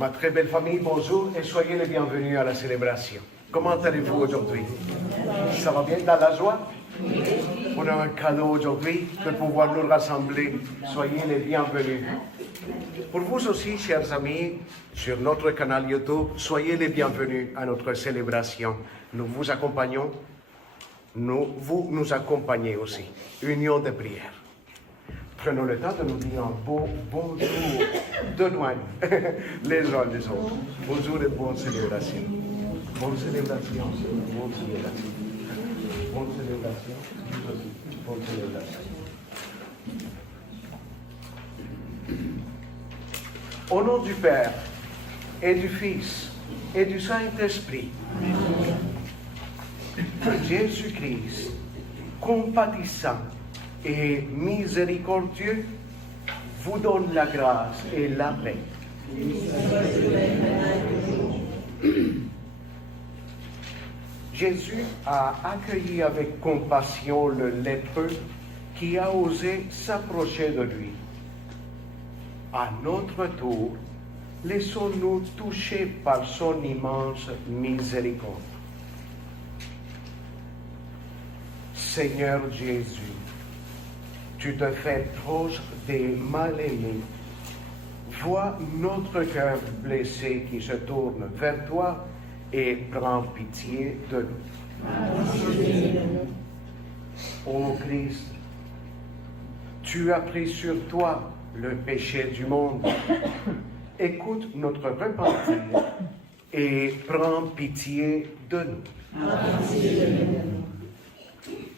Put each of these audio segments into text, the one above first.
Ma très belle famille, bonjour et soyez les bienvenus à la célébration. Comment allez-vous aujourd'hui? Ça va bien, dans la joie? On a un cadeau aujourd'hui de pouvoir nous rassembler. Soyez les bienvenus. Pour vous aussi, chers amis, sur notre canal YouTube, soyez les bienvenus à notre célébration. Nous vous accompagnons, vous nous accompagnez aussi. Union de prière. Prenons le temps de nous dire un beau bonjour de loin, les uns les autres. Bonjour et bonne célébration. Bonne célébration. Bonne célébration. Bonne célébration. Bonne célébration. Au nom du Père et du Fils et du Saint-Esprit, que Jésus-Christ, compatissant et miséricordieux, vous donne la grâce et la paix. Jésus a accueilli avec compassion le lépreux qui a osé s'approcher de lui. À notre tour, laissons-nous toucher par son immense miséricorde. Seigneur Jésus, tu te fais proche des mal-aimés. Vois notre cœur blessé qui se tourne vers toi et prends pitié de nous. Ô Christ, tu as pris sur toi le péché du monde. Écoute notre repentir et prends pitié de nous.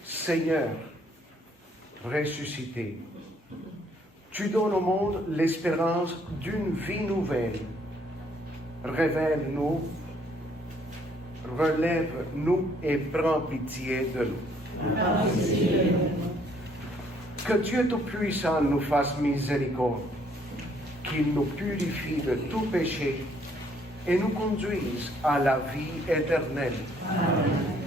Seigneur, ressuscité, tu donnes au monde l'espérance d'une vie nouvelle. Révèle-nous, relève-nous et prends pitié de nous. Que Dieu Tout-Puissant nous fasse miséricorde, qu'il nous purifie de tout péché et nous conduise à la vie éternelle. Amen.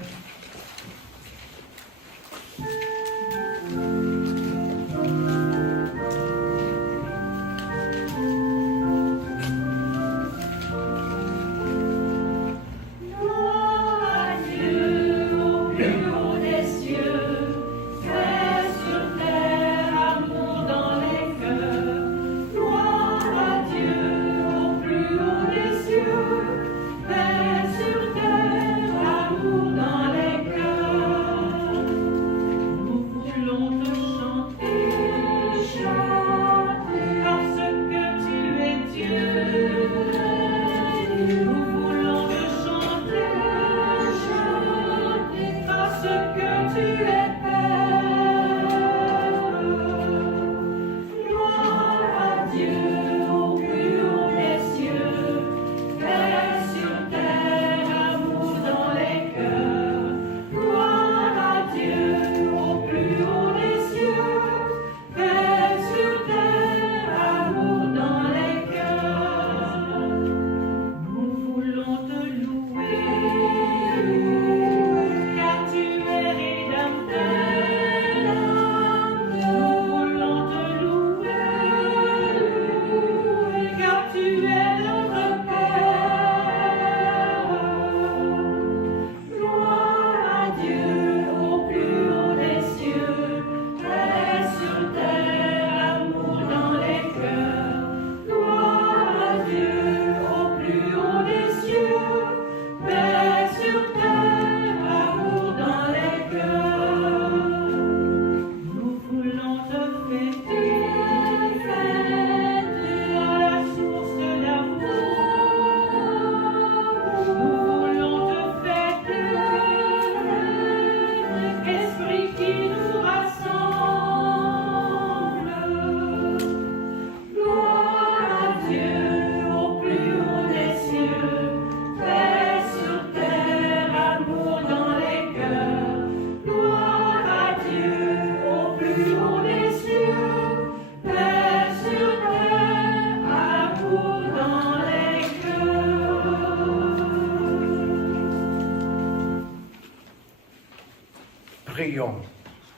Prions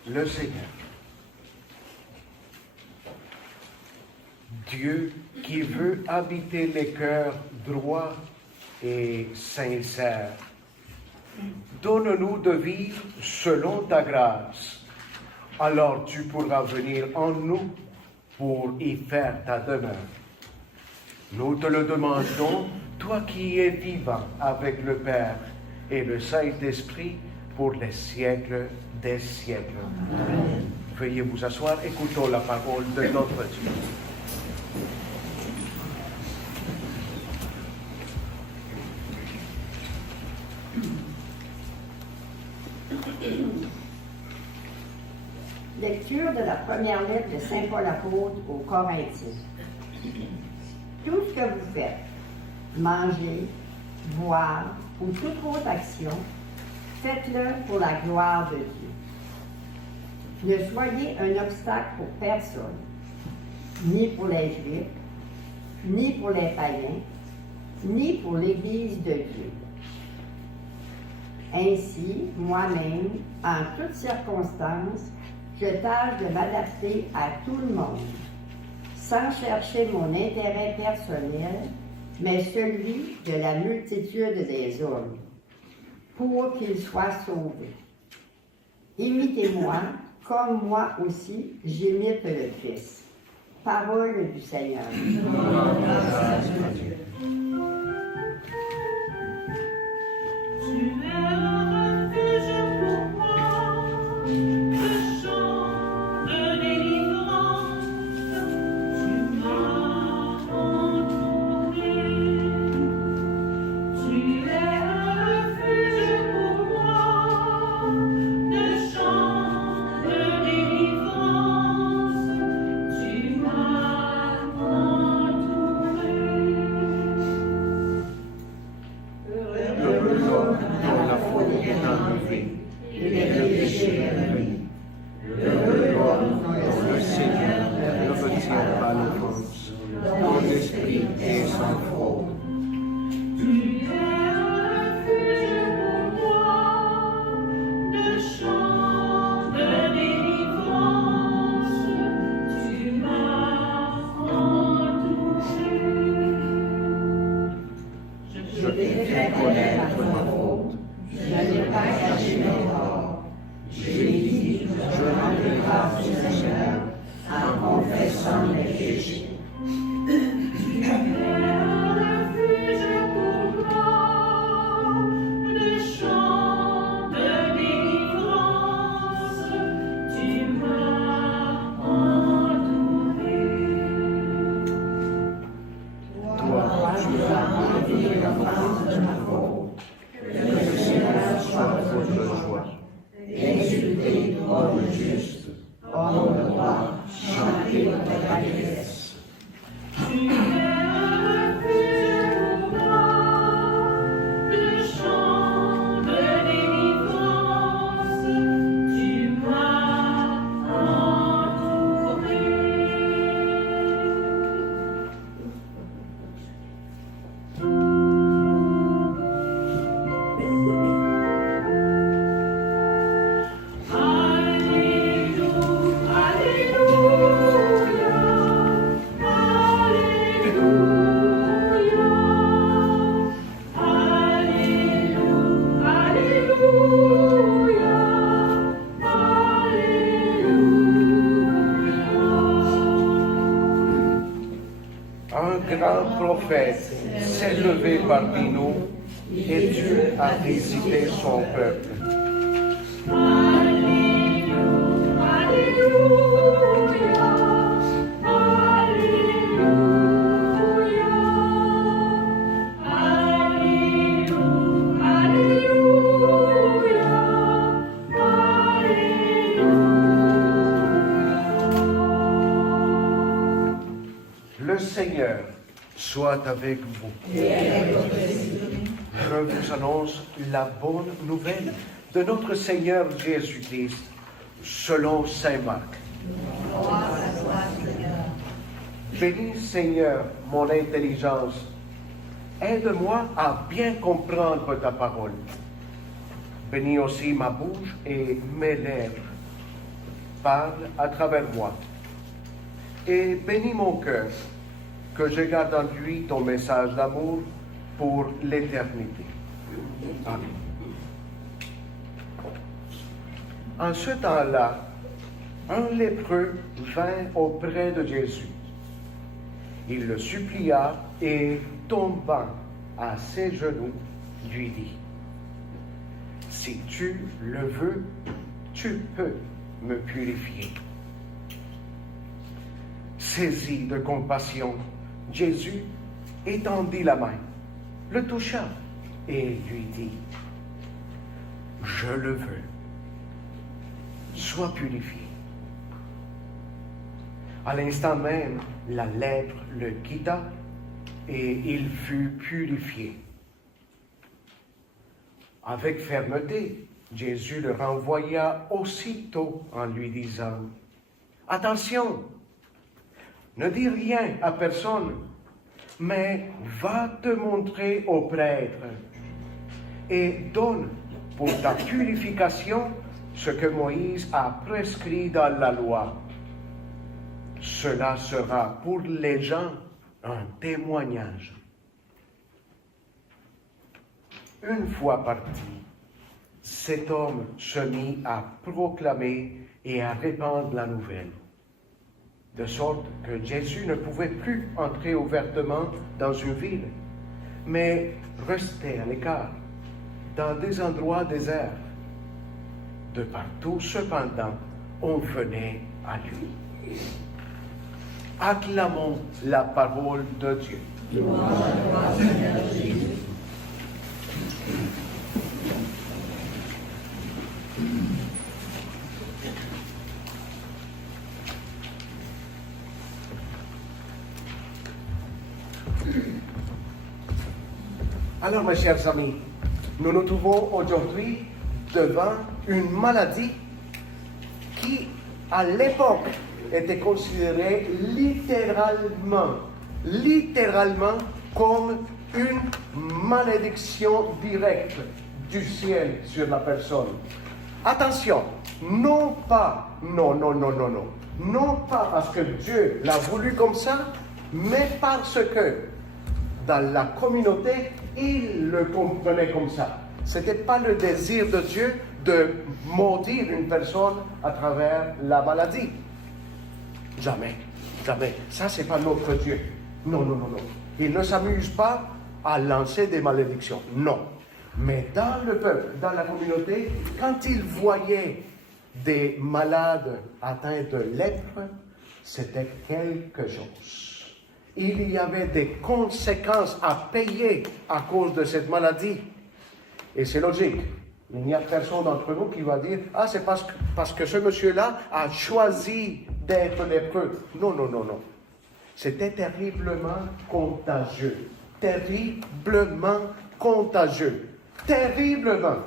le Seigneur. Dieu qui veut habiter les cœurs droits et sincères. Donne-nous de vivre selon ta grâce. Alors tu pourras venir en nous pour y faire ta demeure. Nous te le demandons, toi qui es vivant avec le Père et le Saint-Esprit pour les siècles des siècles. Amen. Veuillez vous asseoir, écoutons la parole de notre Dieu. Lecture de la première lettre de Saint Paul apôtre aux Corinthiens. Tout ce que vous faites, manger, boire ou toute autre action, faites-le pour la gloire de Dieu. Ne soyez un obstacle pour personne, ni pour les Juifs, ni pour les païens, ni pour l'Église de Dieu. Ainsi, moi-même, en toutes circonstances, je tâche de m'adapter à tout le monde, sans chercher mon intérêt personnel, mais celui de la multitude des hommes, pour qu'ils soient sauvés. Imitez-moi, comme moi aussi, j'imite le Christ. Parole du Seigneur. Prophète s'est levé parmi nous et Dieu a visité son peuple. Le Seigneur soit avec vous. Je vous annonce la bonne nouvelle de notre Seigneur Jésus-Christ selon Saint Marc. Bénis Seigneur mon intelligence, aide-moi à bien comprendre ta parole. Bénis aussi ma bouche et mes lèvres. Parle à travers moi. Et bénis mon cœur que je garde en lui ton message d'amour pour l'éternité. Amen. En ce temps-là, un lépreux vint auprès de Jésus. Il le supplia et, tombant à ses genoux, lui dit, « Si tu le veux, tu peux me purifier. » Saisi de compassion, Jésus étendit la main, le toucha et lui dit, « Je le veux, sois purifié. » À l'instant même, la lèpre le quitta et il fut purifié. Avec fermeté, Jésus le renvoya aussitôt en lui disant, « Attention, ne dis rien à personne, mais va te montrer au prêtre et donne pour ta purification ce que Moïse a prescrit dans la loi. Cela sera pour les gens un témoignage. » Une fois parti, cet homme se mit à proclamer et à répandre la nouvelle, de sorte que Jésus ne pouvait plus entrer ouvertement dans une ville, mais restait à l'écart, dans des endroits déserts. De partout, cependant, on venait à lui. Acclamons la parole de Dieu. Alors, mes chers amis, nous nous trouvons aujourd'hui devant une maladie qui, à l'époque, était considérée littéralement comme une malédiction directe du ciel sur la personne. Attention, non pas parce que Dieu l'a voulu comme ça, mais parce que dans la communauté, il le comprenait comme ça. Ce n'était pas le désir de Dieu de maudire une personne à travers la maladie. Jamais. Ça, c'est pas notre Dieu. Non. Il ne s'amuse pas à lancer des malédictions. Non. Mais dans le peuple, dans la communauté, quand il voyait des malades atteints de lèpre, c'était quelque chose. Il y avait des conséquences à payer à cause de cette maladie. Et c'est logique. Il n'y a personne d'entre nous qui va dire « Ah, c'est parce que ce monsieur-là a choisi d'être lépreux. » Non. C'était terriblement contagieux. Terriblement.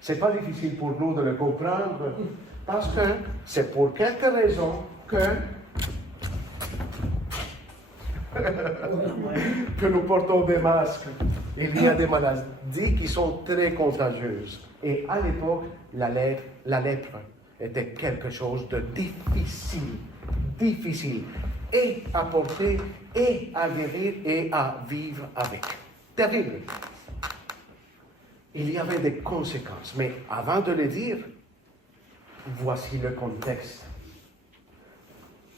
C'est pas difficile pour nous de le comprendre parce que c'est pour quelques raisons que nous portons des masques. Il y a des maladies qui sont très contagieuses. Et à l'époque, la lèpre était quelque chose de difficile, et à porter, et à guérir, et à vivre avec. Terrible. Il y avait des conséquences. Mais avant de les dire, voici le contexte.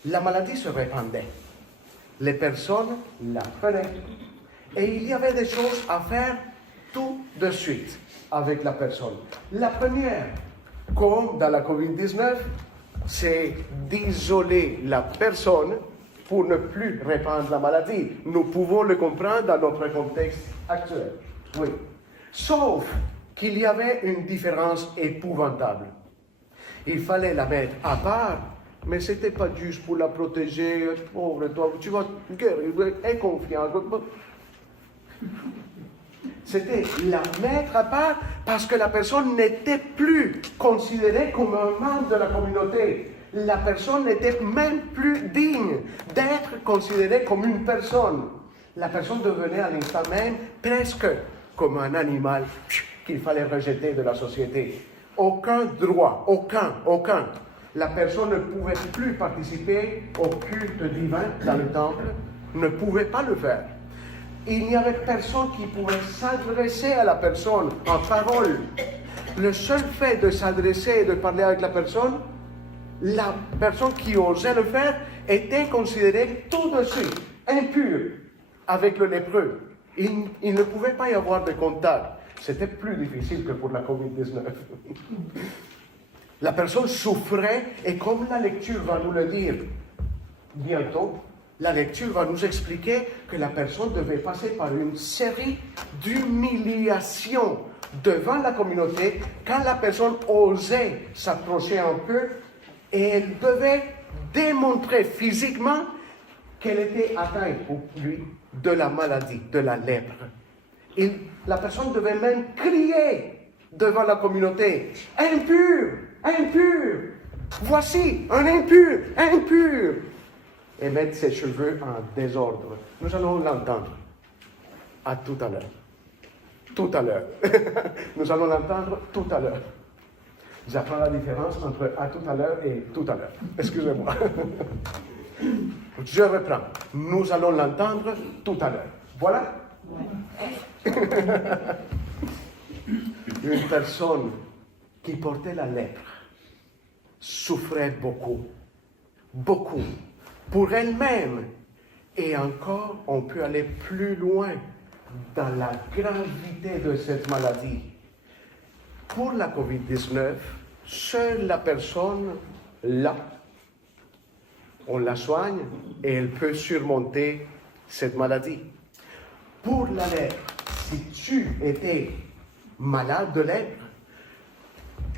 La maladie se répandait. Les personnes la prenaient. Et il y avait des choses à faire tout de suite avec la personne. La première, comme dans la COVID-19, c'est d'isoler la personne pour ne plus répandre la maladie. Nous pouvons le comprendre dans notre contexte actuel. Oui. Sauf qu'il y avait une différence épouvantable. Il fallait la mettre à part, mais ce n'était pas juste pour la protéger. Pauvre toi, tu vas guérir, aie confiance. C'était la mettre à part parce que la personne n'était plus considérée comme un membre de la communauté. La personne n'était même plus digne d'être considérée comme une personne. La personne devenait à l'instant même presque comme un animal qu'il fallait rejeter de la société. Aucun droit, aucun. La personne ne pouvait plus participer au culte divin dans le temple. ne pouvait pas le faire. Il n'y avait personne qui pouvait s'adresser à la personne en parole. Le seul fait de s'adresser et de parler avec la personne qui osait le faire était considérée tout de suite impure avec le lépreux. Il ne pouvait pas y avoir de contact. C'était plus difficile que pour la COVID-19. La personne souffrait et comme la lecture va nous le dire bientôt, la lecture va nous expliquer que la personne devait passer par une série d'humiliations devant la communauté quand la personne osait s'approcher un peu et elle devait démontrer physiquement qu'elle était atteinte pour lui de la maladie, de la lèpre. La personne devait même crier devant la communauté, impur, impur, voici un impur, impur, et mettre ses cheveux en désordre. Nous allons l'entendre. À tout à l'heure. Tout à l'heure. Nous allons l'entendre tout à l'heure. J'apprends la différence entre à tout à l'heure et tout à l'heure. Excusez-moi. Je reprends. Nous allons l'entendre tout à l'heure. Voilà. Une personne qui portait la lèpre souffrait beaucoup. Beaucoup. Pour elle-même. Et encore, on peut aller plus loin dans la gravité de cette maladie. Pour la COVID-19, seule la personne là, on la soigne et elle peut surmonter cette maladie. Pour la lèpre, si tu étais malade de lèpre,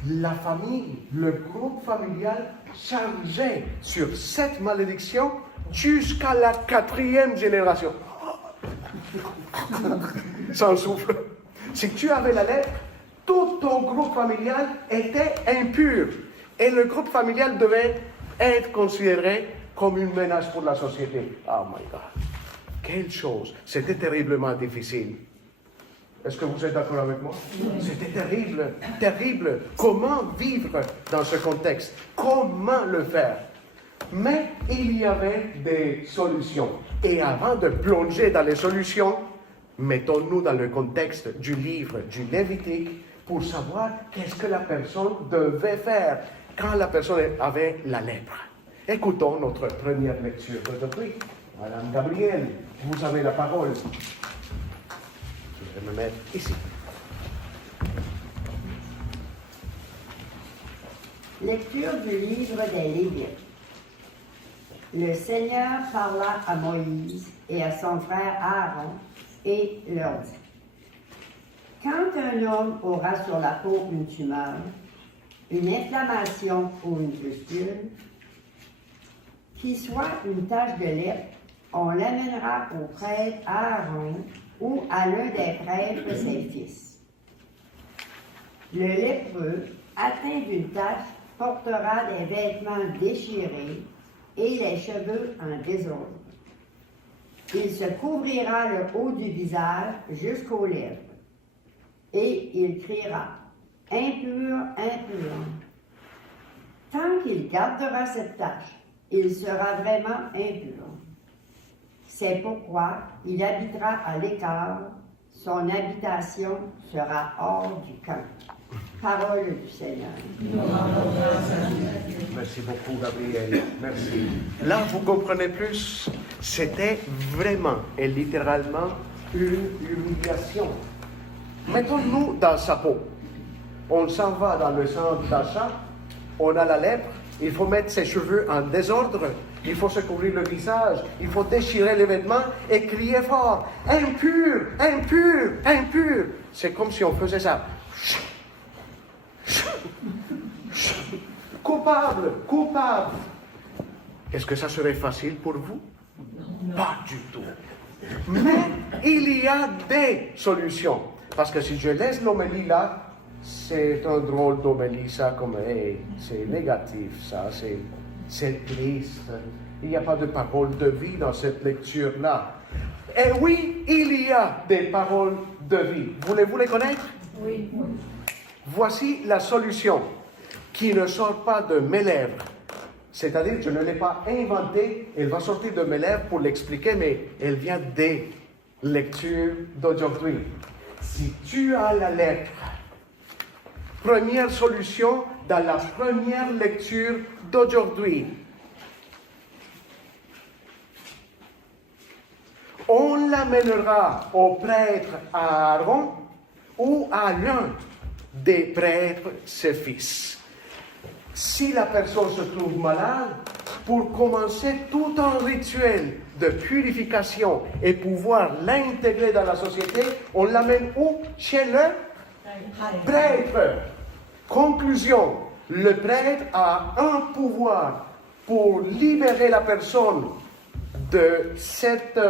la famille, le groupe familial chargeait sur cette malédiction jusqu'à la 4e génération. Sans souffle. Si tu avais la lèpre, tout ton groupe familial était impur. Et le groupe familial devait être considéré comme une menace pour la société. Oh my God. Quelle chose. C'était terriblement difficile. Est-ce que vous êtes d'accord avec moi? C'était terrible, terrible. Comment vivre dans ce contexte? Comment le faire? Mais il y avait des solutions. Et avant de plonger dans les solutions, mettons-nous dans le contexte du livre du Lévitique pour savoir qu'est-ce que la personne devait faire quand la personne avait la lèpre. Écoutons notre première lecture d'aujourd'hui. Madame Gabrielle, vous avez la parole. Je vais me mettre ici. Lecture du livre des Lévites. Le Seigneur parla à Moïse et à son frère Aaron et leur dit: Quand un homme aura sur la peau une tumeur, une inflammation ou une pustule, qui soit une tache de lèpre, on l'amènera au prêtre Aaron ou à l'un des prêtres ses fils. Le lépreux, atteint d'une tache, portera des vêtements déchirés et les cheveux en désordre. Il se couvrira le haut du visage jusqu'aux lèvres, et il criera: Impur, impur. Tant qu'il gardera cette tache, il sera vraiment impur. C'est pourquoi il habitera à l'écart, son habitation sera hors du camp. Parole du Seigneur. Merci beaucoup, Gabriel. Merci. Là, vous comprenez plus. C'était vraiment et littéralement une humiliation. Mettons-nous dans sa peau. On s'en va dans le centre d'achat, on a la lèpre, il faut mettre ses cheveux en désordre, il faut se couvrir le visage, il faut déchirer les vêtements et crier fort: impur, impur, impur. C'est comme si on faisait ça. Coupable, coupable. Est-ce que ça serait facile pour vous? Non. Pas du tout. Mais il y a des solutions. Parce que si je laisse l'homélie là, c'est un drôle d'homélie, ça, comme, hey, c'est négatif, ça, c'est triste. Il n'y a pas de parole de vie dans cette lecture-là. Et oui, il y a des paroles de vie. Voulez-vous les connaître? Oui. Voici la solution qui ne sort pas de mes lèvres, C'est-à-dire, je ne l'ai pas inventée, elle va sortir de mes lèvres pour l'expliquer, mais elle vient des lectures d'aujourd'hui. Si tu as la lettre, première solution dans la première lecture d'aujourd'hui, on l'amènera au prêtre Aaron ou à l'un des prêtres, ses fils. Si la personne se trouve malade, pour commencer tout un rituel de purification et pouvoir l'intégrer dans la société, on l'amène où? Chez le prêtre. Conclusion, le prêtre a un pouvoir pour libérer la personne de cette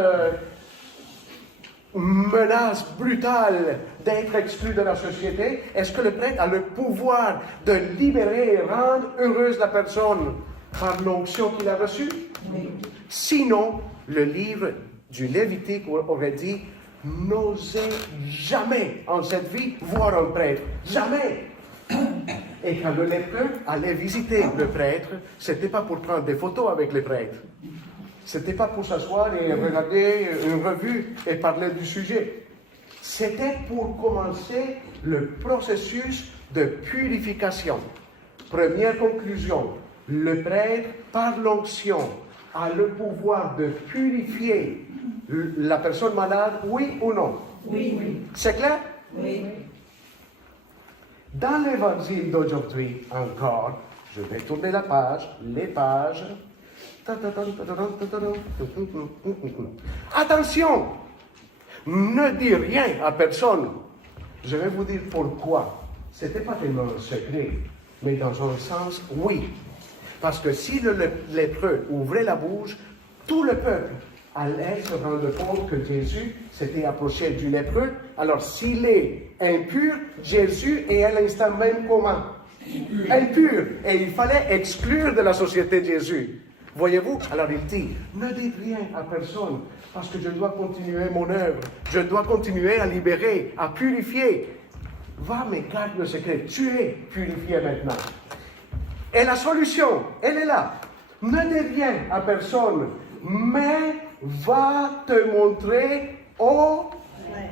menace brutale d'être exclu de la société. Est-ce que le prêtre a le pouvoir de libérer et rendre heureuse la personne par l'onction qu'il a reçue? Oui. Sinon, le livre du Lévitique aurait dit: n'osez jamais en cette vie voir un prêtre. Jamais! Et quand le lépreux allait visiter le prêtre, ce n'était pas pour prendre des photos avec les prêtres. Ce n'était pas pour s'asseoir et regarder une revue et parler du sujet. C'était pour commencer le processus de purification. Première conclusion, le prêtre, par l'onction, a le pouvoir de purifier la personne malade, oui ou non? Oui. C'est clair? Oui. Dans l'évangile d'aujourd'hui encore, je vais tourner la page, les pages. Attention, ne dis rien à personne. Je vais vous dire pourquoi. Ce n'était pas tellement un secret, mais dans un sens, oui. Parce que si le lépreux ouvrait la bouche, tout le peuple allait se rendre compte que Jésus s'était approché du lépreux. Alors, s'il est impur, Jésus est à l'instant même comment? Impur. Et il fallait exclure de la société de Jésus. Voyez-vous? Alors il dit, ne dites rien à personne, parce que je dois continuer mon œuvre. Je dois continuer à libérer, à purifier. Va, mais garde le secret. Tu es purifié maintenant. Et la solution, elle est là. Ne dis rien à personne, mais va te montrer au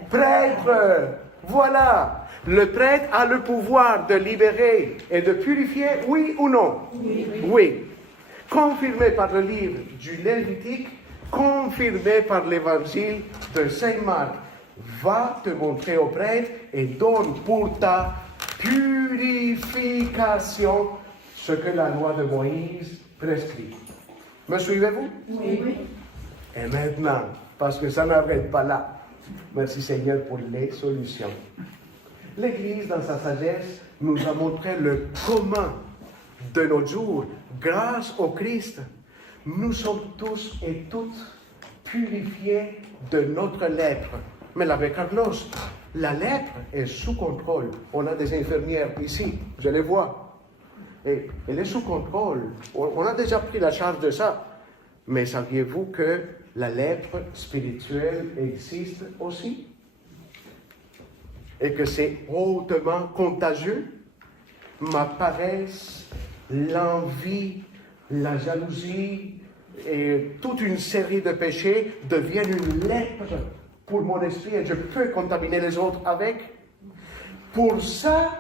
prêtre. Voilà. Le prêtre a le pouvoir de libérer et de purifier, oui ou non? Oui. Confirmé par le livre du Lévitique, confirmé par l'évangile de Saint Marc. Va te montrer au prêtre et donne pour ta purification ce que la loi de Moïse prescrit. Me suivez-vous? Oui. Et maintenant, parce que ça n'arrête pas là, merci Seigneur pour les solutions. L'Église, dans sa sagesse, nous a montré le comment de nos jours, grâce au Christ, nous sommes tous et toutes purifiés de notre lèpre. Mais l'abbé Carlos, la lèpre est sous contrôle. On a des infirmières ici, je les vois. Et elle est sous contrôle. On a déjà pris la charge de ça. Mais saviez-vous que la lèpre spirituelle existe aussi? Et que c'est hautement contagieux? Ma paresse, l'envie, la jalousie et toute une série de péchés deviennent une lèpre pour mon esprit et je peux contaminer les autres avec. Pour ça,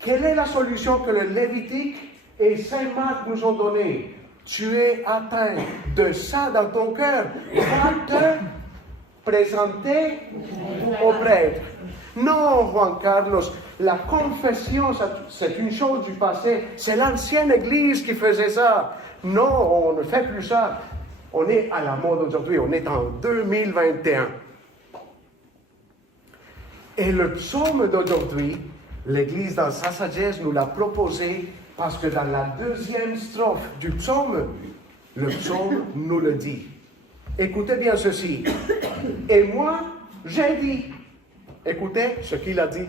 quelle est la solution que le Lévitique et Saint Marc nous ont donnée? Tu es atteint de ça dans ton cœur. Va te présenter au prêtre. Non, Juan Carlos, la confession, c'est une chose du passé. C'est l'ancienne Église qui faisait ça. Non, on ne fait plus ça. On est à la mode aujourd'hui, on est en 2021. Et le psaume d'aujourd'hui, l'Église dans sa sagesse nous l'a proposé parce que dans la deuxième strophe du psaume, le psaume nous le dit. Écoutez bien ceci. Et moi, j'ai dit. Écoutez ce qu'il a dit.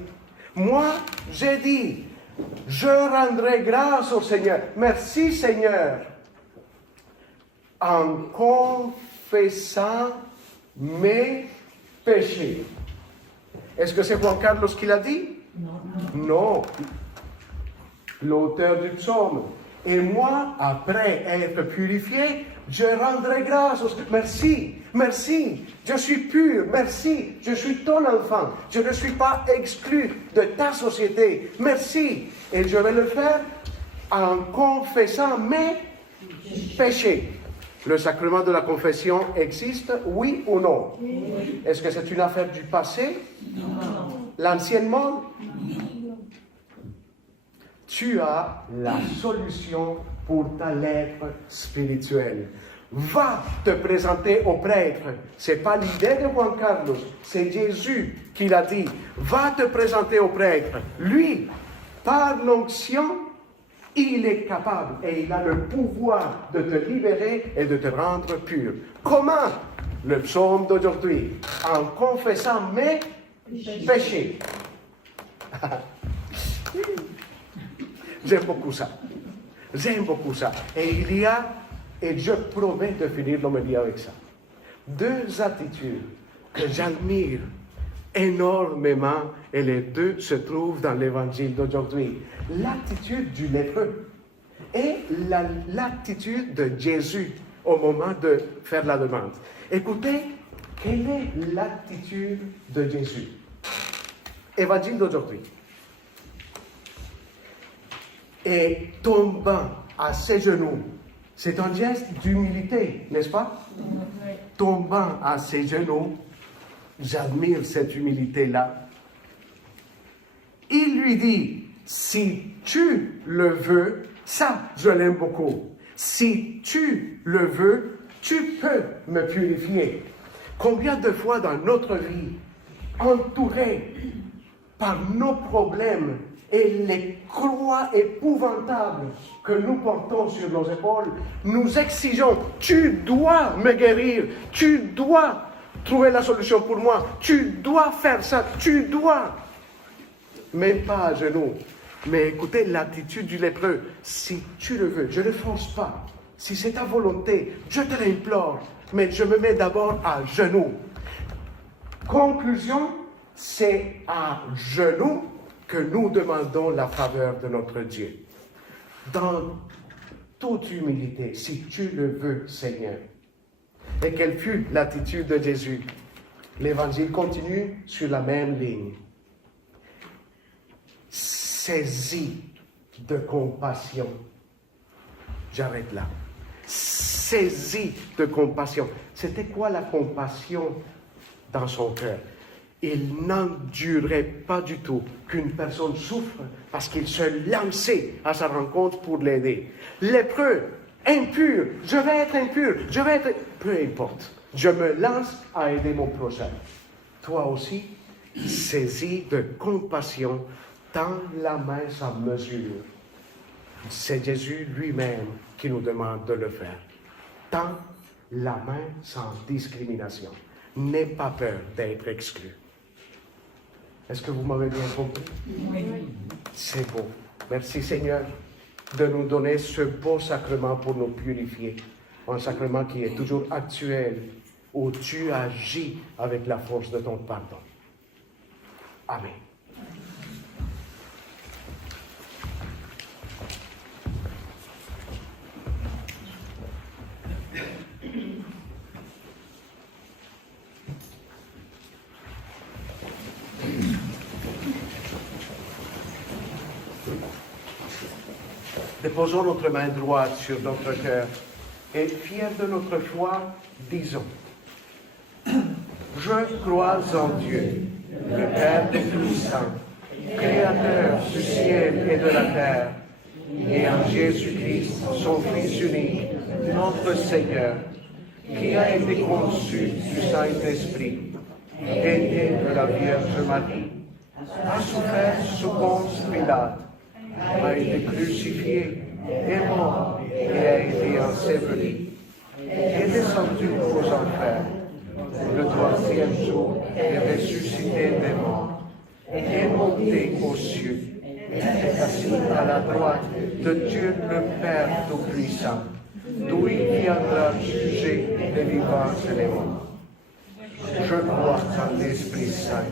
Moi, j'ai dit, je rendrai grâce au Seigneur. Merci Seigneur. En confessant mes péchés. Est-ce que c'est Juan Carlos qui l'a dit? Non. L'auteur du psaume. Et moi, après être purifié, je rendrai grâce. Merci, merci, je suis pur, merci, je suis ton enfant. Je ne suis pas exclu de ta société. Merci. Et je vais le faire en confessant mes péchés. Le sacrement de la confession existe, oui ou non? Oui. Est-ce que c'est une affaire du passé? Non. L'ancien monde? Tu as la solution pour ta lettre spirituelle. Va te présenter au prêtre. Ce n'est pas l'idée de Juan Carlos, c'est Jésus qui l'a dit. Va te présenter au prêtre. Lui, par l'onction, il est capable et il a le pouvoir de te libérer et de te rendre pur. Comment? Le psaume d'aujourd'hui, en confessant mes péchés. J'aime beaucoup ça. J'aime beaucoup ça. Et il y a, et je promets de finir l'homélie avec ça, deux attitudes que j'admire énormément, et les deux se trouvent dans l'évangile d'aujourd'hui. L'attitude du lépreux et l'attitude de Jésus au moment de faire la demande. Écoutez, quelle est l'attitude de Jésus? Évangile d'aujourd'hui. Et tombant à ses genoux, c'est un geste d'humilité, n'est-ce pas? Oui. Tombant à ses genoux, j'admire cette humilité-là. Il lui dit, si tu le veux, ça, je l'aime beaucoup. Si tu le veux, tu peux me purifier. Combien de fois dans notre vie, entourés par nos problèmes et les croix épouvantables que nous portons sur nos épaules, nous exigeons, tu dois me guérir, tu dois trouver la solution pour moi, tu dois faire ça, tu dois. Même pas à genoux, mais écoutez l'attitude du lépreux, si tu le veux, je ne force pas, si c'est ta volonté, je te l'implore, mais je me mets d'abord à genoux. Conclusion, c'est à genoux que nous demandons la faveur de notre Dieu. Dans toute humilité, si tu le veux, Seigneur. Et quelle fut l'attitude de Jésus? L'Évangile continue sur la même ligne. Saisi de compassion. J'arrête là. Saisi de compassion. C'était quoi la compassion dans son cœur? Il n'endurait pas du tout qu'une personne souffre parce qu'il se lançait à sa rencontre pour l'aider. Lépreux, impur, je vais être impur, je vais être... Peu importe, je me lance à aider mon prochain. Toi aussi, saisi de compassion, tends la main sans mesure. C'est Jésus lui-même qui nous demande de le faire. Tends la main sans discrimination. N'aie pas peur d'être exclu. Est-ce que vous m'avez bien compris? Oui. C'est beau. Merci Seigneur de nous donner ce beau sacrement pour nous purifier. Un sacrement qui est toujours actuel, où tu agis avec la force de ton pardon. Amen. Déposons notre main droite sur notre cœur et, fiers de notre foi, disons: Je crois en Dieu, le Père Tout-Puissant, Créateur du ciel et de la terre, et en Jésus-Christ, son Fils unique, notre Seigneur, qui a été conçu du Saint-Esprit, est né de la Vierge Marie, a souffert sous Ponce Pilate, a été crucifié, est mort et a été enseveli, est descendu aux enfers, le troisième jour est ressuscité des morts, est monté aux cieux, est assis à la droite de Dieu le Père Tout-Puissant, d'où il viendra juger les vivants et les morts. Je crois en l'Esprit Saint,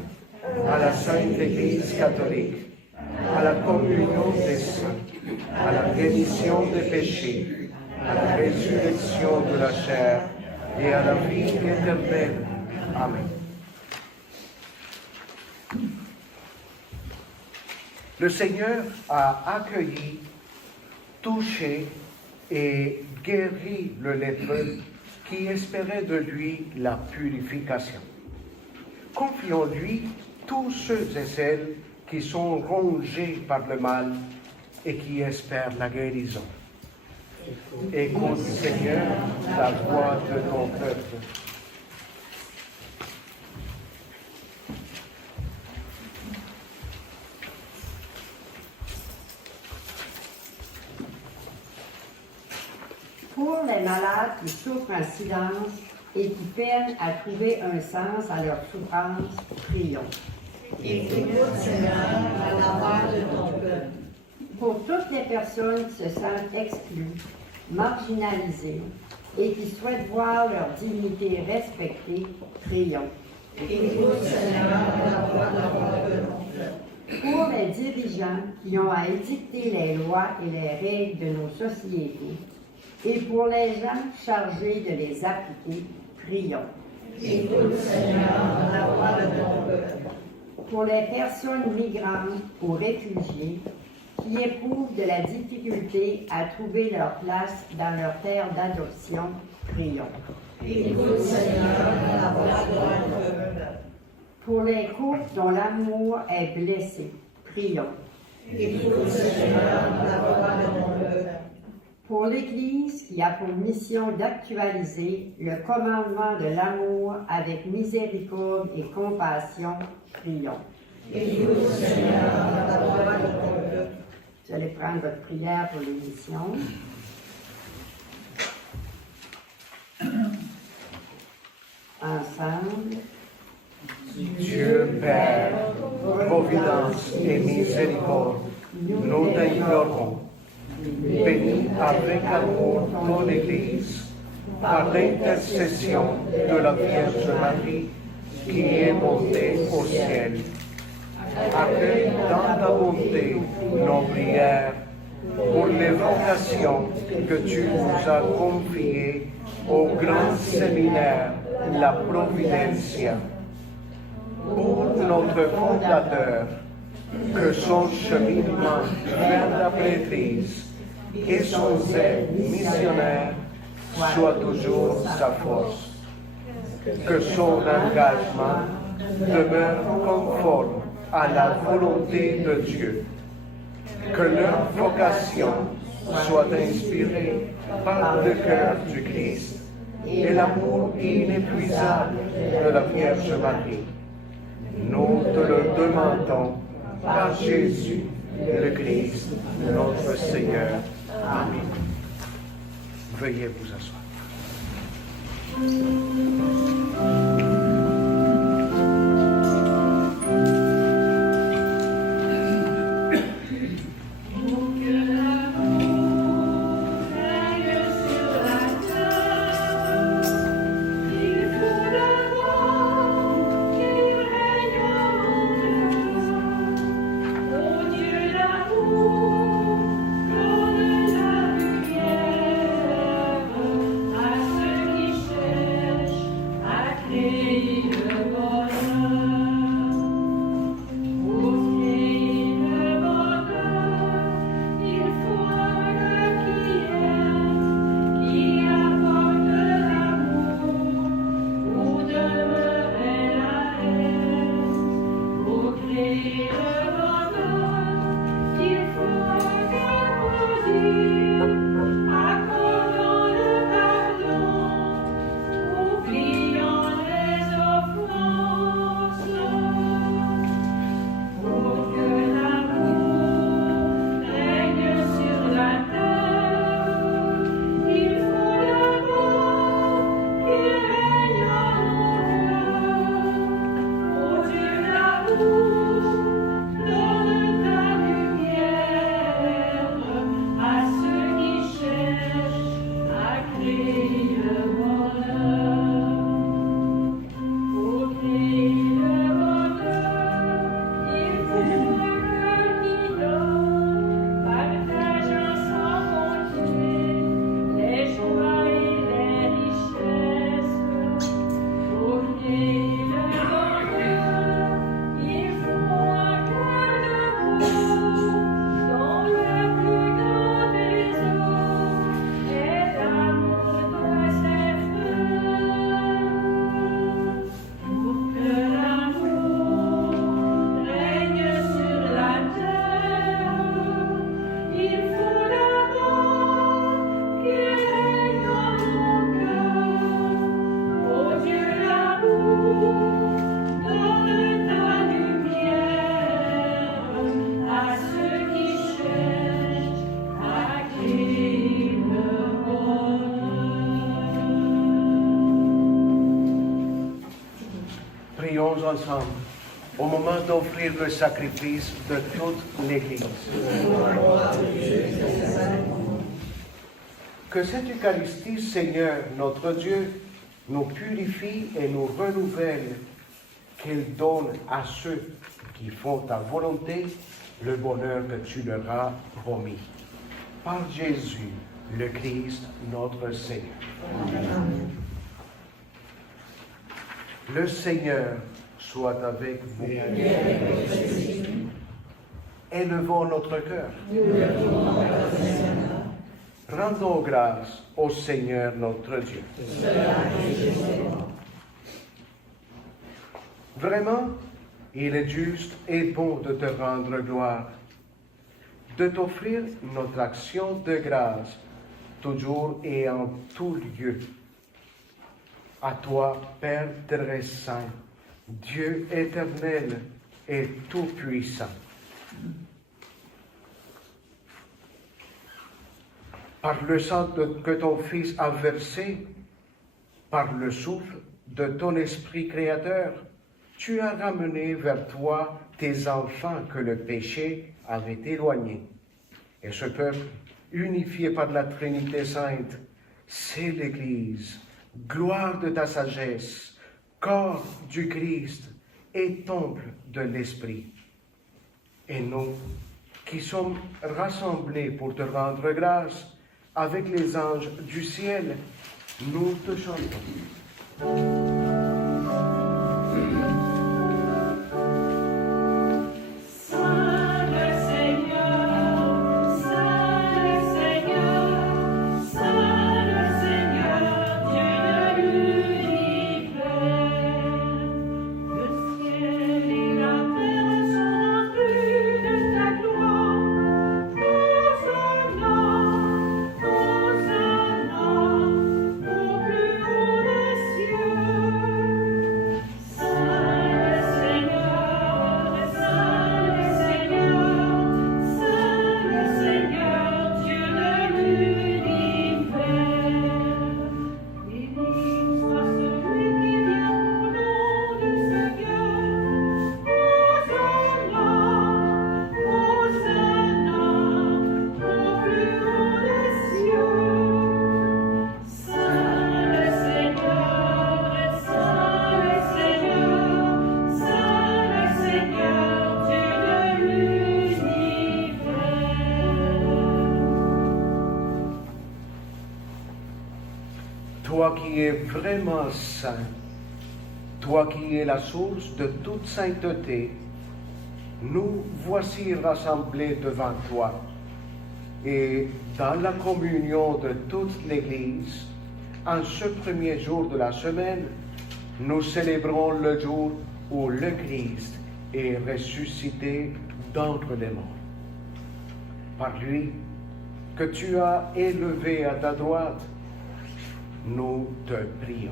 à la Sainte Église catholique, à la la communion des saints, à la rémission des péchés, à la résurrection de la chair et à la vie éternelle. Amen. Le Seigneur a accueilli, touché et guéri le lépreux qui espérait de lui la purification. Confions-lui tous ceux et celles qui sont rongés par le mal et qui espèrent la guérison. Écoute, Seigneur, la voix de ton peuple. Pour les malades qui souffrent en silence et qui peinent à trouver un sens à leur souffrance, prions. Écoute, Seigneur, la voix de ton peuple. Pour toutes les personnes qui se sentent exclues, marginalisées et qui souhaitent voir leur dignité respectée, prions. Écoute, Seigneur, la voix de ton peuple. Pour les dirigeants qui ont à édicter les lois et les règles de nos sociétés, et pour les gens chargés de les appliquer, prions. Écoute, Seigneur, la voix de ton peuple. Pour les personnes migrantes ou réfugiés qui éprouvent de la difficulté à trouver leur place dans leur terre d'adoption, prions. Écoute, Seigneur, la voix de ton peuple. Pour les couples dont l'amour est blessé, prions. Écoute, Seigneur, la voix de ton peuple. Pour l'Église qui a pour mission d'actualiser le commandement de l'amour avec miséricorde et compassion, prions. Écoute, Seigneur, la voix de ton peuple. Vous allez prendre votre prière pour l'émission. Ensemble. Dieu Père, providence et miséricorde, nous t'implorons. Bénis avec amour ton Église, par l'intercession de la Vierge Marie qui est montée au ciel. Accueille dans ta bonté nos prières pour les vocations que tu nous as confiées au grand séminaire La Providencia. Pour notre fondateur, que son cheminement vers la prêtrise et son zèle missionnaire soit toujours sa force. Que son engagement demeure conforme à la volonté de Dieu. Que leur vocation soit inspirée par le cœur du Christ et l'amour inépuisable de la Vierge Marie. Nous te le demandons par Jésus, le Christ, notre Seigneur. Amen. Veuillez vous asseoir. Donne ta lumière à ceux ensemble au moment d'offrir le sacrifice de toute l'Église. Que cette Eucharistie, Seigneur, notre Dieu, nous purifie et nous renouvelle, qu'elle donne à ceux qui font ta volonté le bonheur que tu leur as promis. Par Jésus, le Christ, notre Seigneur. Amen. Le Seigneur soit avec vous. Élevons notre cœur. Rendons grâce au Seigneur notre Dieu. Vraiment, il est juste et bon de te rendre gloire, de t'offrir notre action de grâce, toujours et en tout lieu. À toi, Père très saint, Dieu éternel et tout-puissant. Par le sang que ton Fils a versé, par le souffle de ton Esprit créateur, tu as ramené vers toi tes enfants que le péché avait éloignés. Et ce peuple, unifié par la Trinité sainte, c'est l'Église, gloire de ta sagesse, corps du Christ et temple de l'Esprit. Et nous, qui sommes rassemblés pour te rendre grâce, avec les anges du ciel, nous te chantons. Toi qui es vraiment saint, toi qui es la source de toute sainteté, nous voici rassemblés devant toi. Et dans la communion de toute l'Église, en ce premier jour de la semaine, nous célébrons le jour où le Christ est ressuscité d'entre les morts. Par lui, que tu as élevé à ta droite, nous te prions.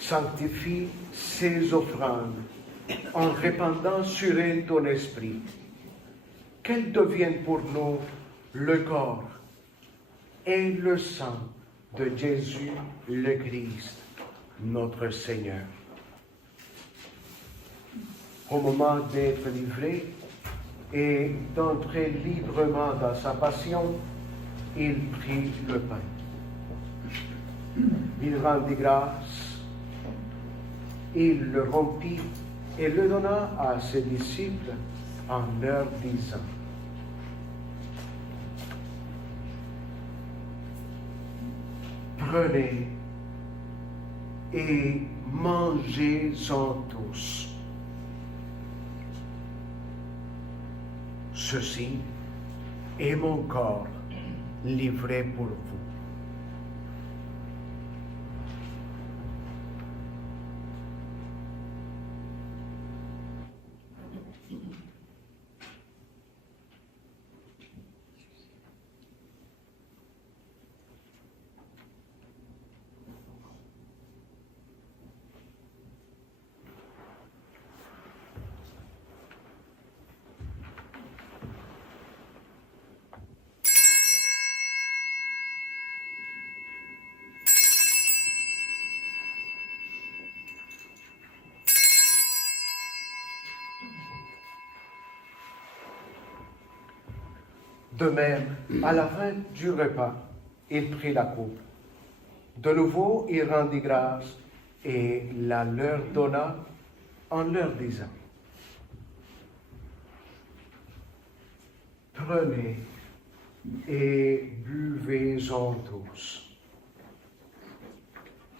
Sanctifie ces offrandes en répandant sur elles ton esprit, qu'elles deviennent pour nous le corps et le sang de Jésus le Christ, notre Seigneur. Au moment d'être livré et d'entrer librement dans sa passion, il prit le pain. Il rendit grâce, il le rompit et le donna à ses disciples en leur disant: prenez et mangez-en tous. Ceci est mon corps livré pour vous. De même, à la fin du repas, il prit la coupe. De nouveau, il rendit grâce et la leur donna en leur disant, « Prenez et buvez-en tous,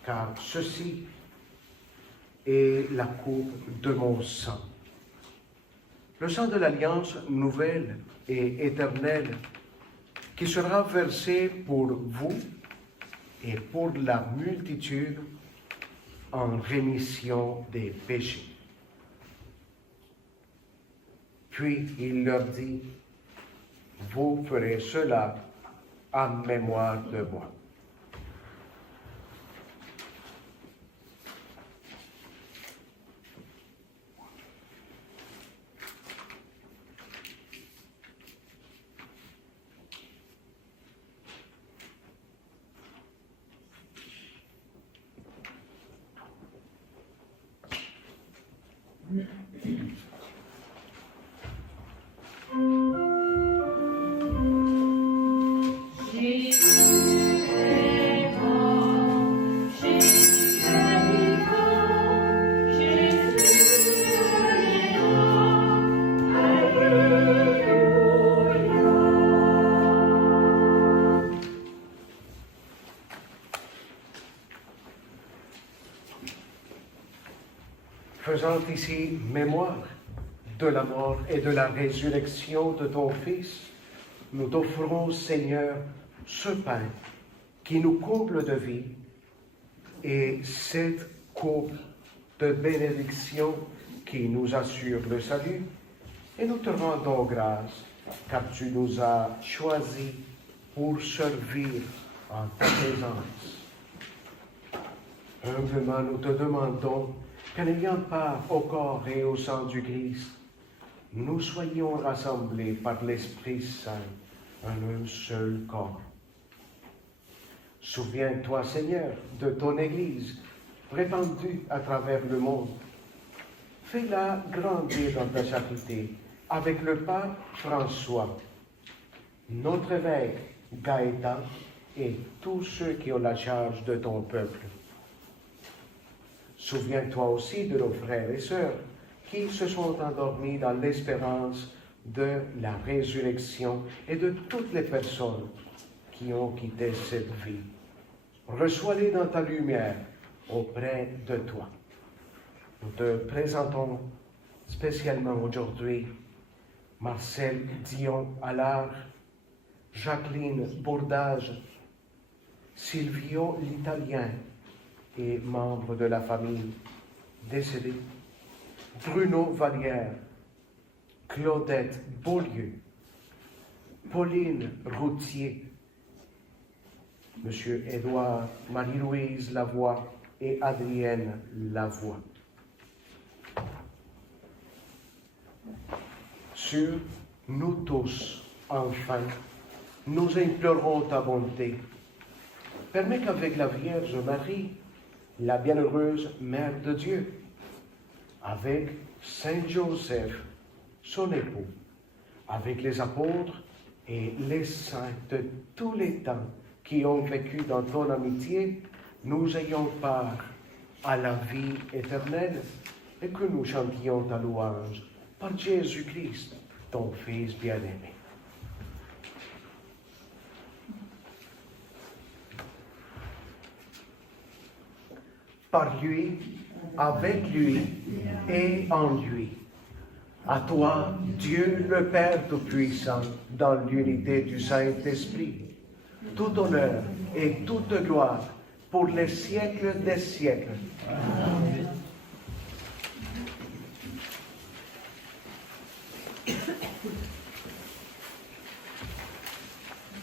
car ceci est la coupe de mon sang, le sang de l'alliance nouvelle et éternelle qui sera versé pour vous et pour la multitude en rémission des péchés. » Puis il leur dit, « Vous ferez cela en mémoire de moi. » Faisant ici mémoire de la mort et de la résurrection de ton Fils, nous t'offrons, Seigneur, ce pain qui nous comble de vie et cette coupe de bénédiction qui nous assure le salut. Et nous te rendons grâce car tu nous as choisis pour servir en ta présence. Humblement, nous te demandons qu'en ayant part au corps et au sang du Christ, nous soyons rassemblés par l'Esprit Saint en un seul corps. Souviens-toi, Seigneur, de ton Église répandue à travers le monde. Fais-la grandir dans ta charité avec le pape François, notre évêque Gaëtan et tous ceux qui ont la charge de ton peuple. Souviens-toi aussi de nos frères et sœurs qui se sont endormis dans l'espérance de la résurrection et de toutes les personnes qui ont quitté cette vie. Reçois-les dans ta lumière auprès de toi. Nous te présentons spécialement aujourd'hui Marcel Dion Allard, Jacqueline Bourdage, Silvio l'Italien et membres de la famille décédés, Bruno Vallière, Claudette Beaulieu, Pauline Routier, Monsieur Édouard, Marie-Louise Lavoie et Adrienne Lavoie. Sur nous tous, enfin, nous implorons ta bonté. Permets qu'avec la Vierge Marie, la bienheureuse Mère de Dieu, avec Saint Joseph, son époux, avec les apôtres et les saints de tous les temps qui ont vécu dans ton amitié, nous ayons part à la vie éternelle et que nous chantions ta louange par Jésus-Christ, ton Fils bien-aimé. Par lui, avec lui et en lui. À toi, Dieu le Père Tout-Puissant, dans l'unité du Saint-Esprit, tout honneur et toute gloire pour les siècles des siècles. Amen.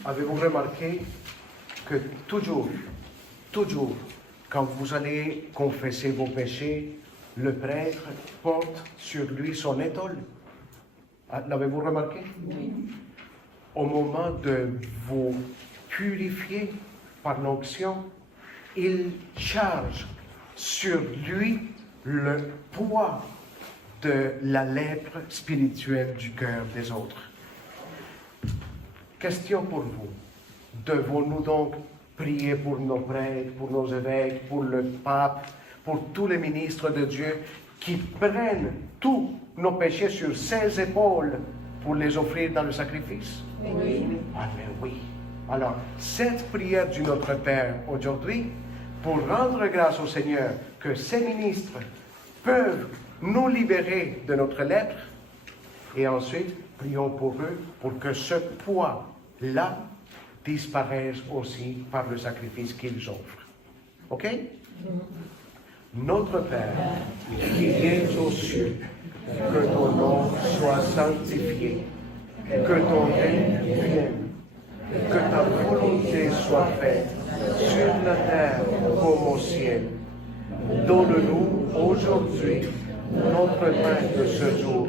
Avez-vous remarqué que toujours, quand vous allez confesser vos péchés, le prêtre porte sur lui son étole? L'avez-vous remarqué? Oui. Au moment de vous purifier par l'onction, il charge sur lui le poids de la lèpre spirituelle du cœur des autres. Question pour vous. Devons-nous donc prier pour nos prêtres, pour nos évêques, pour le pape, pour tous les ministres de Dieu qui prennent tous nos péchés sur ses épaules pour les offrir dans le sacrifice? Oui. Ah, mais oui. Alors, cette prière du Notre Père aujourd'hui, pour rendre grâce au Seigneur que ces ministres peuvent nous libérer de notre lèpre, et ensuite, prions pour eux, pour que ce poids-là disparaisse aussi par le sacrifice qu'ils offrent. OK? Notre Père, qui es aux cieux, que ton nom soit sanctifié, que ton règne vienne, que ta volonté soit faite sur la terre comme au ciel. Donne-nous aujourd'hui notre pain de ce jour.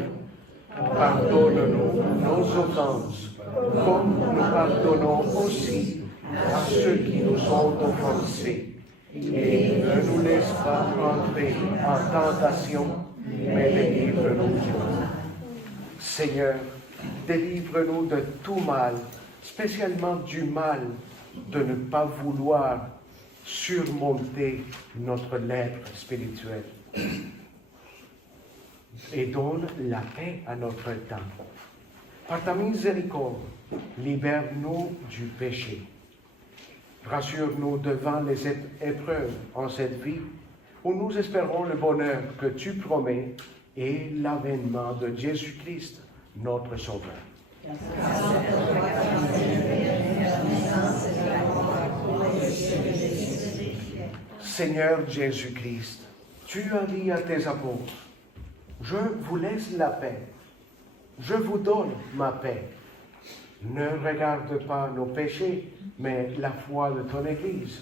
Pardonne-nous nos offenses, comme nous pardonnons aussi à ceux qui nous ont offensés. Et ne nous laisse pas entrer en tentation, mais délivre-nous du mal. Seigneur, délivre-nous de tout mal, spécialement du mal de ne pas vouloir surmonter notre lèpre spirituelle. Et donne la paix à notre temps. Par ta miséricorde, libère-nous du péché. Rassure-nous devant les épreuves en cette vie, où nous espérons le bonheur que tu promets et l'avènement de Jésus-Christ, notre Sauveur. Seigneur Jésus-Christ, tu as dit à tes apôtres, je vous laisse la paix, je vous donne ma paix. Ne regarde pas nos péchés, mais la foi de ton Église.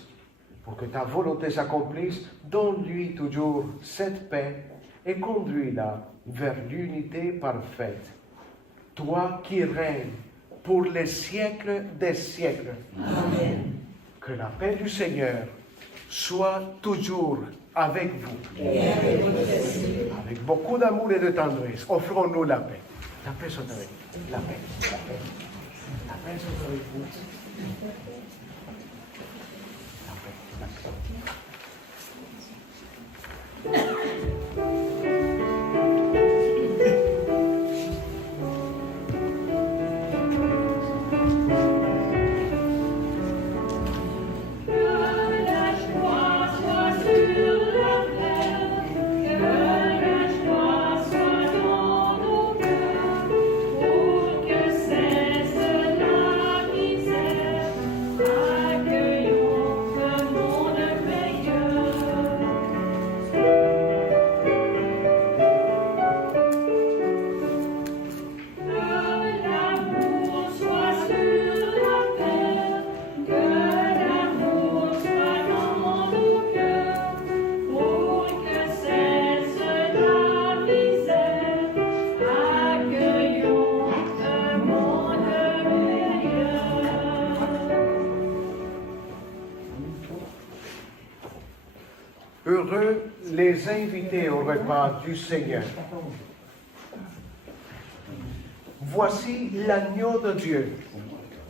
Pour que ta volonté s'accomplisse, donne-lui toujours cette paix et conduis-la vers l'unité parfaite. Toi qui règnes pour les siècles des siècles. Amen. Que la paix du Seigneur soit toujours avec vous. Et avec beaucoup d'amour et de tendresse, offrons-nous la paix. La paix soit avec vous. La paix. La paix. La paix soit avec vous. La paix. La paix. Heureux les invités au repas du Seigneur. Voici l'agneau de Dieu,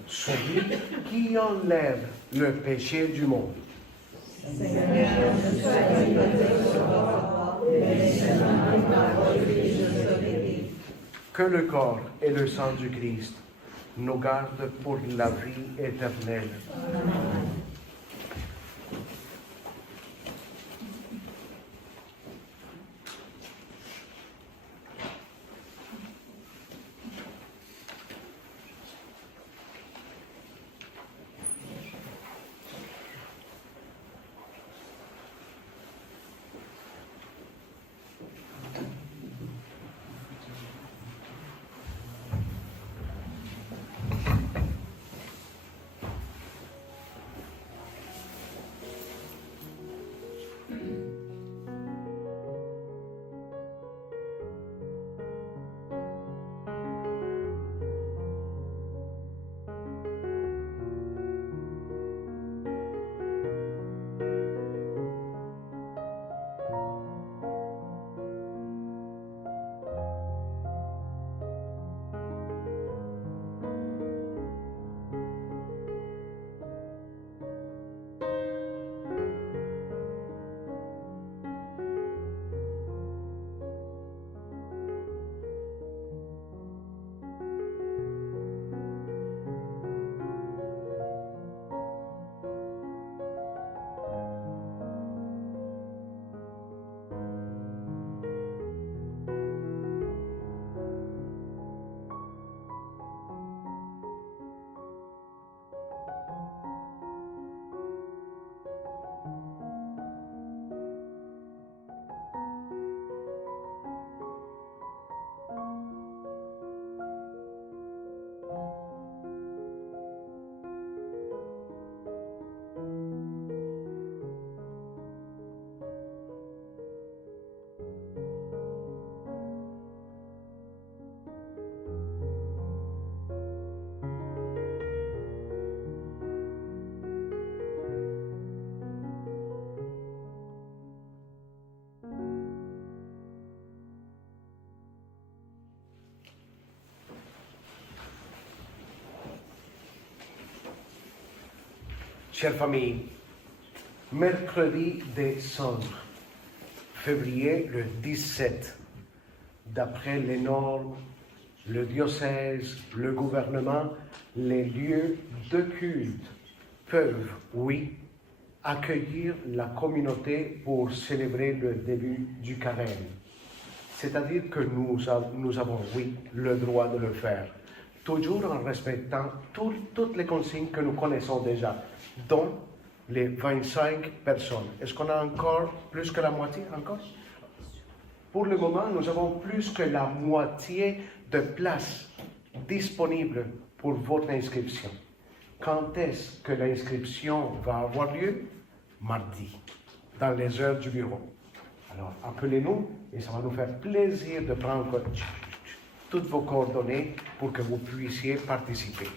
celui qui enlève le péché du monde. Seigneur, je sois libre de ce repas, mais seulement une parole que je ferai. Que le corps et le sang du Christ nous gardent pour la vie éternelle. Amen. Chère famille, mercredi des Cendres, février le 17, d'après les normes, le diocèse, le gouvernement, les lieux de culte peuvent, oui, accueillir la communauté pour célébrer le début du carême. C'est-à-dire que nous avons, oui, le droit de le faire, toujours en respectant toutes les consignes que nous connaissons déjà, dont les 25 personnes. Est-ce qu'on a encore plus que la moitié encore? Pour le moment, nous avons plus que la moitié de places disponibles pour votre inscription. Quand est-ce que l'inscription va avoir lieu? Mardi, dans les heures du bureau. Alors, appelez-nous et ça va nous faire plaisir de prendre toutes vos coordonnées pour que vous puissiez participer.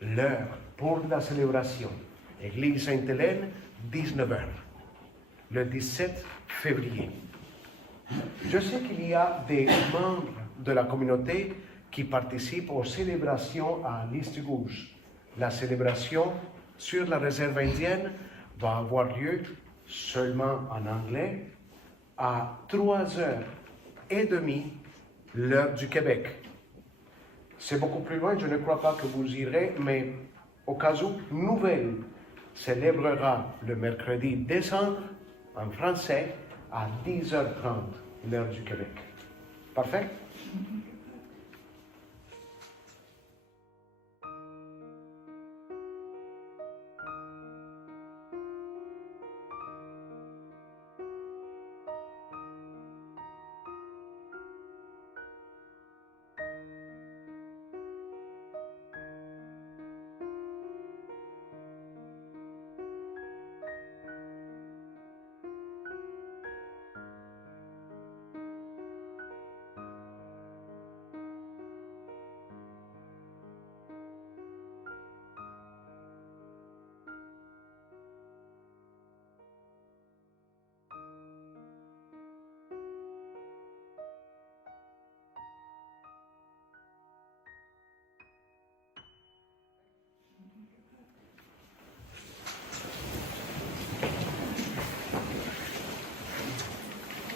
L'heure pour la célébration, Église Sainte-Hélène, 19h, le 17 février. Je sais qu'il y a des membres de la communauté qui participent aux célébrations à Listugouge. La célébration sur la réserve indienne va avoir lieu seulement en anglais à 3h30 l'heure du Québec. C'est beaucoup plus loin, je ne crois pas que vous irez, mais au cas où, Nouvelle célébrera le mercredi décembre en français à 10h30 l'heure du Québec. Parfait?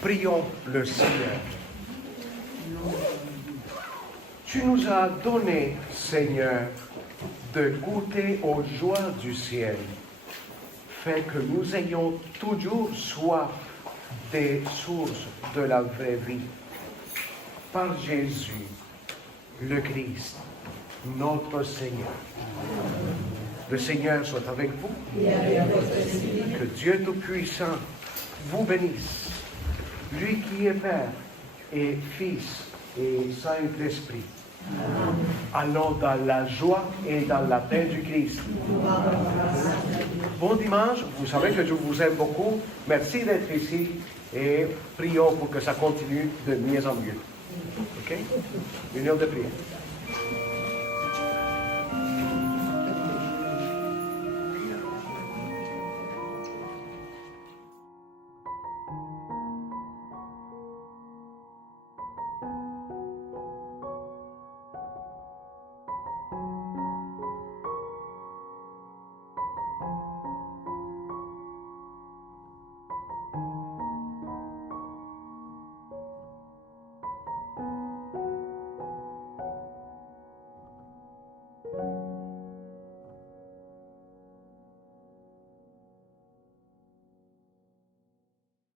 Prions le Seigneur. Tu nous as donné, Seigneur, de goûter aux joies du ciel. Fais que nous ayons toujours soif des sources de la vraie vie. Par Jésus, le Christ, notre Seigneur. Le Seigneur soit avec vous. Que Dieu Tout-Puissant vous bénisse. Lui qui est Père et Fils et Saint-Esprit. Allons dans la joie et dans la paix du Christ. Bon dimanche, vous savez que je vous aime beaucoup. Merci d'être ici et prions pour que ça continue de mieux en mieux. OK? Une heure de prière.